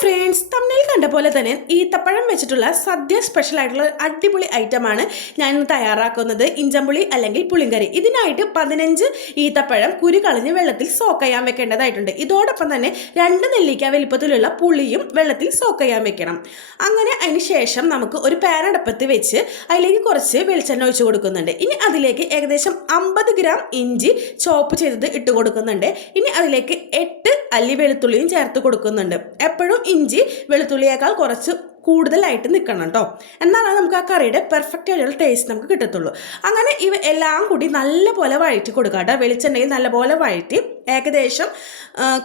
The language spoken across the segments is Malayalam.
ഫ്രണ്ട്സ് തമ്മിൽ കണ്ട പോലെ തന്നെ ഈത്തപ്പഴം വെച്ചിട്ടുള്ള സദ്യ സ്പെഷ്യൽ ആയിട്ടുള്ള അടിപൊളി ഐറ്റമാണ് ഞാൻ ഇന്ന് തയ്യാറാക്കുന്നത്. ഇഞ്ചമ്പുളി അല്ലെങ്കിൽ പുളിങ്കറി. ഇതിനായിട്ട് പതിനഞ്ച് ഈത്തപ്പഴം കുരു കളഞ്ഞ് വെള്ളത്തിൽ സോക്ക് ചെയ്യാൻ വെക്കേണ്ടതായിട്ടുണ്ട്. ഇതോടൊപ്പം തന്നെ രണ്ട് നെല്ലിക്ക വലിപ്പത്തിലുള്ള പുളിയും വെള്ളത്തിൽ സോക്ക് ചെയ്യാൻ വെക്കണം. അങ്ങനെ അതിന് ശേഷം നമുക്ക് ഒരു പാനടപ്പത്ത് വെച്ച് അതിലേക്ക് കുറച്ച് വെളിച്ചെണ്ണ ഒഴിച്ചു കൊടുക്കുന്നുണ്ട്. ഇനി അതിലേക്ക് ഏകദേശം അമ്പത് ഗ്രാം ഇഞ്ചി ചോപ്പ് ചെയ്തത് ഇട്ട് കൊടുക്കുന്നുണ്ട്. ഇനി അതിലേക്ക് എട്ട് അല്ലി വെളുത്തുള്ളിയും ചേർത്ത് കൊടുക്കുന്നുണ്ട്. എപ്പോഴും ഇഞ്ചി വെളുത്തുള്ളിയേക്കാൾ കുറച്ച് കൂടുതലായിട്ട് നിൽക്കണം കേട്ടോ എന്നാലാണ് നമുക്ക് ആ കറിയുടെ പെർഫെക്റ്റ് ആയിട്ടുള്ള ടേസ്റ്റ് നമുക്ക് കിട്ടത്തുള്ളൂ. അങ്ങനെ ഇവ എല്ലാം കൂടി നല്ലപോലെ വഴറ്റി കൊടുക്കുക കേട്ടോ വെളിച്ചെണ്ണയിൽ നല്ലപോലെ വഴറ്റി ഏകദേശം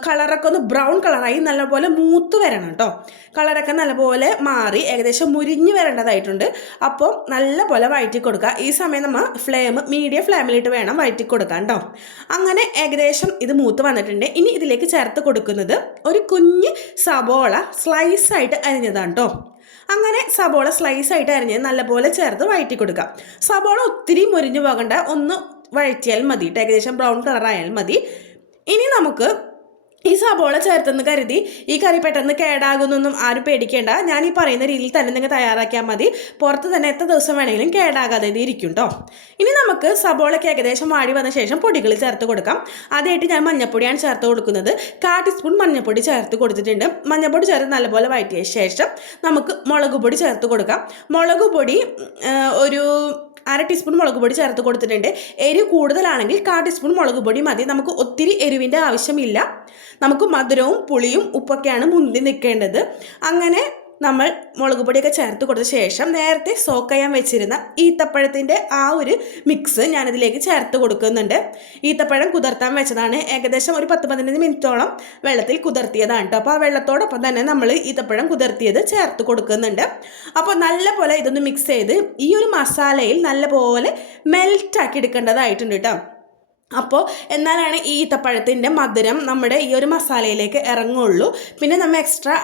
കളറൊക്കെ ഒന്ന് ബ്രൗൺ കളറായി നല്ലപോലെ മൂത്ത് വരണം കേട്ടോ കളറൊക്കെ നല്ലപോലെ മാറി ഏകദേശം മുരിഞ്ഞ് വരേണ്ടതായിട്ടുണ്ട്. അപ്പോൾ നല്ലപോലെ വഴറ്റി കൊടുക്കുക ഈ സമയം നമ്മൾ ഫ്ലെയിം മീഡിയം ഫ്ലെയിമിലിട്ട് വേണം വഴറ്റി കൊടുക്കാൻ കേട്ടോ അങ്ങനെ ഏകദേശം ഇത് മൂത്ത് വന്നിട്ടുണ്ട്. ഇനി ഇതിലേക്ക് ചേർത്ത് കൊടുക്കുന്നത് ഒരു കുഞ്ഞ് സബോള സ്ലൈസ് ആയിട്ട് അരിഞ്ഞതാണ് കേട്ടോ അങ്ങനെ സബോള സ്ലൈസ് ആയിട്ട് അരിഞ്ഞ് നല്ലപോലെ ചേർത്ത് വഴറ്റി കൊടുക്കാം. സബോള ഒത്തിരി മുരിഞ്ഞു പോകണ്ട. ഒന്ന് വഴറ്റിയാൽ മതി. ഏകദേശം ബ്രൗൺ കളർ ആയാൽ മതി. ഇനി നമുക്ക് ഈ സബോള ചേർത്തെന്ന് കരുതി ഈ കറി പെട്ടെന്ന് കേടാകുന്നൊന്നും ആരും പേടിക്കേണ്ട. ഞാൻ ഈ പറയുന്ന രീതിയിൽ തന്നെ നിങ്ങൾ തയ്യാറാക്കിയാൽ മതി. പുറത്ത് തന്നെ എത്ര ദിവസം വേണമെങ്കിലും കേടാകാതെ ഇരിക്കും കേട്ടോ ഇനി നമുക്ക് സബോളയ്ക്ക് ഏകദേശം വാടി വന്ന ശേഷം പൊടികൾ ചേർത്ത് കൊടുക്കാം. ആദ്യമായിട്ട് ഞാൻ മഞ്ഞപ്പൊടിയാണ് ചേർത്ത് കൊടുക്കുന്നത്. കാ ടീസ്പൂൺ മഞ്ഞപ്പൊടി ചേർത്ത് കൊടുത്തിട്ടുണ്ട്. മഞ്ഞപ്പൊടി ചേർത്ത് നല്ലപോലെ വഴറ്റിയ ശേഷം നമുക്ക് മുളക് പൊടി ചേർത്ത് കൊടുക്കാം. മുളക് പൊടി ഒരു അര ടീസ്പൂൺ മുളക് പൊടി ചേർത്ത് കൊടുത്തിട്ടുണ്ട്. എരിവ് കൂടുതലാണെങ്കിൽ കാ ടീസ്പൂൺ മുളക് പൊടി മതി. നമുക്ക് ഒത്തിരി എരിവിന്റെ ആവശ്യമില്ല. നമുക്ക് മധുരവും പുളിയും ഉപ്പൊക്കെയാണ് മുന്തി നിൽക്കേണ്ടത്. അങ്ങനെ നമ്മൾ മുളക് പൊടിയൊക്കെ ചേർത്ത് കൊടുത്ത ശേഷം നേരത്തെ സോക്ക് ചെയ്യാൻ വെച്ചിരുന്ന ഈത്തപ്പഴത്തിന്റെ ആ ഒരു മിക്സ് ഞാനിതിലേക്ക് ചേർത്ത് കൊടുക്കുന്നുണ്ട്. ഈത്തപ്പഴം കുതിർത്താൻ വെച്ചതാണ്. ഏകദേശം ഒരു പത്ത് പതിനഞ്ച് മിനിറ്റോളം വെള്ളത്തിൽ കുതിർത്തിയതാണ് കേട്ടോ അപ്പോൾ ആ വെള്ളത്തോടൊപ്പം തന്നെ നമ്മൾ ഈത്തപ്പഴം കുതിർത്തിയത് ചേർത്ത് കൊടുക്കുന്നുണ്ട്. അപ്പോൾ നല്ല പോലെ ഇതൊന്ന് മിക്സ് ചെയ്ത് ഈ ഒരു മസാലയിൽ നല്ല പോലെ മെൽറ്റാക്കി എടുക്കേണ്ടതായിട്ടുണ്ട് കേട്ടോ അപ്പോൾ എന്നാലാണ് ഈ ഈത്തപ്പഴത്തിന്റെ മധുരം നമ്മുടെ ഈ ഒരു മസാലയിലേക്ക് ഇറങ്ങുള്ളൂ. പിന്നെ നമ്മൾ എക്സ്ട്രാ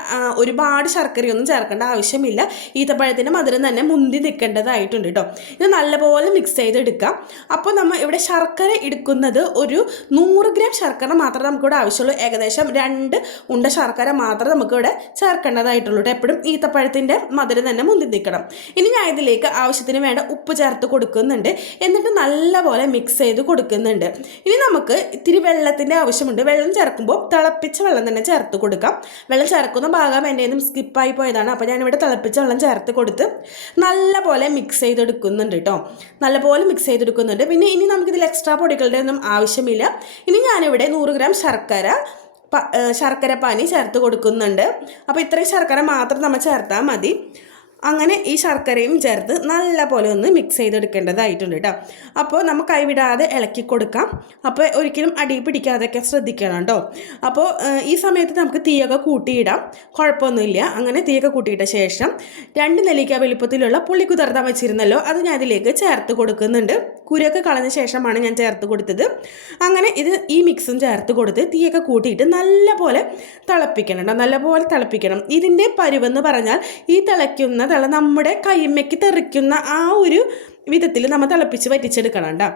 ഒരുപാട് ശർക്കരയൊന്നും ചേർക്കേണ്ട ആവശ്യമില്ല. ഈത്തപ്പഴത്തിന്റെ മധുരം തന്നെ മുന്തി നിൽക്കേണ്ടതായിട്ടുണ്ട് കേട്ടോ ഇത് നല്ലപോലെ മിക്സ് ചെയ്തെടുക്കാം അപ്പോൾ നമ്മൾ ഇവിടെ ശർക്കര എടുക്കുന്നത് ഒരു നൂറ് ഗ്രാം ശർക്കര മാത്രമേ നമുക്കിവിടെ ആവശ്യമുള്ളൂ. ഏകദേശം രണ്ട് ഉണ്ട ശർക്കര മാത്രമേ നമുക്കിവിടെ ചേർക്കേണ്ടതായിട്ടുള്ളൂ കേട്ടോ എപ്പോഴും ഈത്തപ്പഴത്തിന്റെ മധുരം തന്നെ മുന്തി നിൽക്കണം. ഇനി ഞാൻ ഇതിലേക്ക് ആവശ്യത്തിന് വേണ്ട ഉപ്പ് ചേർത്ത് കൊടുക്കുന്നുണ്ട്. എന്നിട്ട് നല്ലപോലെ മിക്സ് ചെയ്ത് കൊടുക്കുന്നുണ്ട്. ഇനി നമുക്ക് ഇത്തിരി വെള്ളത്തിന്റെ ആവശ്യമുണ്ട്. വെള്ളം ചേർക്കുമ്പോൾ തിളപ്പിച്ച വെള്ളം തന്നെ ചേർത്ത് കൊടുക്കാം. വെള്ളം ചേർക്കുന്ന ഭാഗം എന്റെ നിന്നും സ്കിപ്പായി പോയതാണ്. അപ്പോൾ ഞാനിവിടെ തിളപ്പിച്ച വെള്ളം ചേർത്ത് കൊടുത്ത് നല്ലപോലെ മിക്സ് ചെയ്തെടുക്കുന്നുണ്ട് കേട്ടോ നല്ലപോലെ മിക്സ് ചെയ്തെടുക്കുന്നുണ്ട്. പിന്നെ ഇനി നമുക്കിതിൽ എക്സ്ട്രാ പൊടികളുടെ ഒന്നും ആവശ്യമില്ല. ഇനി ഞാനിവിടെ നൂറ് ഗ്രാം ശർക്കര ശർക്കര പാനി ചേർത്ത് കൊടുക്കുന്നുണ്ട്. അപ്പോൾ ഇത്രയും ശർക്കര മാത്രം നമ്മൾ ചേർത്താൽ മതി. അങ്ങനെ ഈ ശർക്കരയും ചേർത്ത് നല്ല പോലെ ഒന്ന് മിക്സ് ചെയ്തെടുക്കേണ്ടതായിട്ടുണ്ട് കേട്ടോ അപ്പോൾ നമുക്ക് കൈവിടാതെ ഇളക്കി കൊടുക്കാം. അപ്പോൾ ഒരിക്കലും അടി പിടിക്കാതെയൊക്കെ ശ്രദ്ധിക്കണം കേട്ടോ അപ്പോൾ ഈ സമയത്ത് നമുക്ക് തീയൊക്കെ കൂട്ടിയിടാം. കുഴപ്പമൊന്നുമില്ല. അങ്ങനെ തീയൊക്കെ കൂട്ടിയിട്ട ശേഷം രണ്ട് നെല്ലിക്ക വലുപ്പത്തിലുള്ള പുളി കുതിർത്താൻ വെച്ചിരുന്നല്ലോ അത് ഞാൻ ഇതിലേക്ക് ചേർത്ത് കൊടുക്കുന്നുണ്ട്. കുരൊക്കെ കളഞ്ഞ ശേഷമാണ് ഞാൻ ചേർത്ത് കൊടുത്തത്. അങ്ങനെ ഇത് ഈ മിക്സും ചേർത്ത് കൊടുത്ത് തീയൊക്കെ കൂട്ടിയിട്ട് നല്ലപോലെ തിളപ്പിക്കണം കേട്ടോ നല്ലപോലെ തിളപ്പിക്കണം. ഇതിന്റെ പരുവെന്ന് പറഞ്ഞാൽ ഈ തിളയ്ക്കുന്ന തിള നമ്മുടെ കൈമ്മയ്ക്ക് തെറിക്കുന്ന ആ ഒരു വിധത്തിൽ നമ്മൾ തിളപ്പിച്ച് വറ്റിച്ചെടുക്കണം കേട്ടോ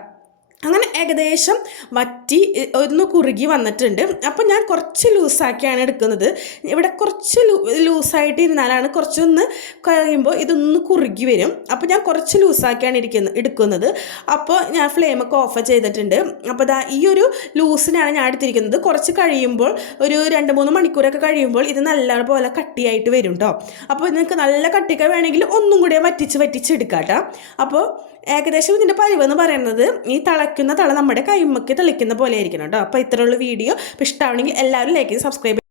അങ്ങനെ ഏകദേശം വറ്റി ഒന്ന് കുറുകി വന്നിട്ടുണ്ട്. അപ്പം ഞാൻ കുറച്ച് ലൂസാക്കിയാണ് എടുക്കുന്നത്. ഇവിടെ കുറച്ച് ലൂസായിട്ട് ഇരുന്നാലാണ് കുറച്ചൊന്ന് കഴിയുമ്പോൾ ഇതൊന്ന് കുറുകി വരും. അപ്പോൾ ഞാൻ കുറച്ച് ലൂസാക്കിയാണ് ഇരിക്കുന്നത് എടുക്കുന്നത്. അപ്പോൾ ഞാൻ ഫ്ലെയിമൊക്കെ ഓഫ് ചെയ്തിട്ടുണ്ട്. അപ്പോൾ ദാ ഈ ഒരു ലൂസിനാണ് ഞാൻ എടുത്തിരിക്കുന്നത്. കുറച്ച് കഴിയുമ്പോൾ ഒരു രണ്ട് മൂന്ന് മണിക്കൂറൊക്കെ കഴിയുമ്പോൾ ഇത് നല്ലപോലെ കട്ടിയായിട്ട് വരും കേട്ടോ അപ്പോൾ നിങ്ങൾക്ക് നല്ല കട്ടിക്ക വേണമെങ്കിൽ ഒന്നും കൂടി വറ്റിച്ച് വറ്റിച്ചെടുക്കാം കേട്ടോ അപ്പോൾ ഏകദേശം ഇതിന്റെ പരിവെന്ന് പറയുന്നത് ഈ തിളയ്ക്കുന്ന തള നമ്മുടെ കൈമക്ക് തെളിക്കുന്ന പോലെ ആയിരിക്കണം കേട്ടോ. അപ്പോൾ ഇത്രയുള്ള വീഡിയോ. ഇഷ്ടമാണെങ്കിൽ എല്ലാവരും ലൈക്ക് ചെയ്ത് സബ്സ്ക്രൈബ്